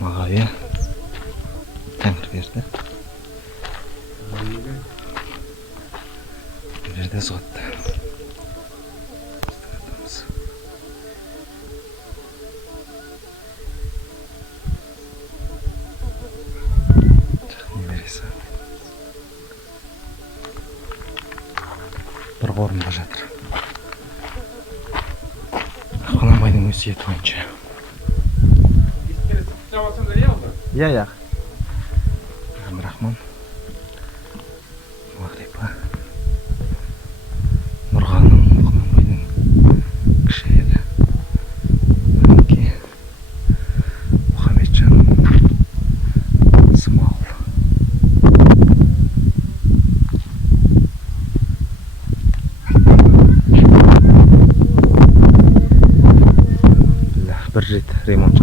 Mağaya Tengri berdi. Bir yerde soğuttu. Bir qorumda жатыр. Qalambayдың өсиеті бойынша. Иә. Рахман. Мағрипа. Нұрғаным, Qalambayдың кіші әйелі. Әке. Мұхамеджан. Смағұл. Bir ret ремонт